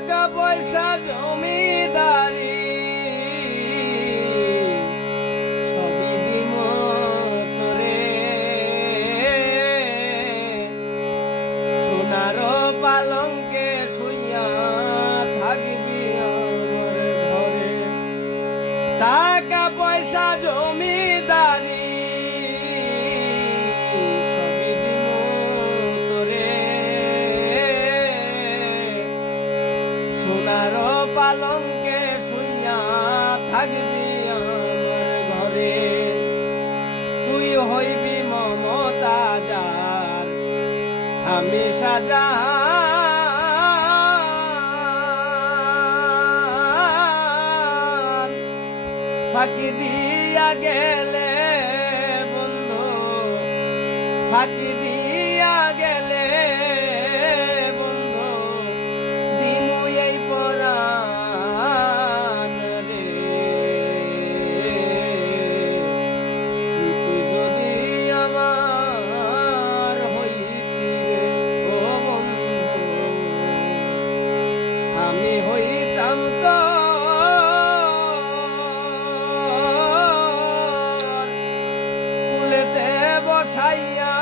টাকা পয়সা জমিদারি সবই দিম তোরে, সোনার পালঙ্কে শুইয়া থাকবি আমার ঘরে। টাকা পয়সা জমিদারি সবই দিম তোরে, সোনার পালঙ্কে শুইয়া থাকবি আমার ঘরে। তুই হইবি মমতাজার, আমি শাহজাহান। ফাঁকি দিয়া গেলে বন্ধু, ফাঁকি দিয়া গেলে বন্ধু, দিমু এই পরাণ রে। তুই যদি আমার হইতি রে ও বন্ধু, আমি হইতাম তো কুলেতে বসাইয়া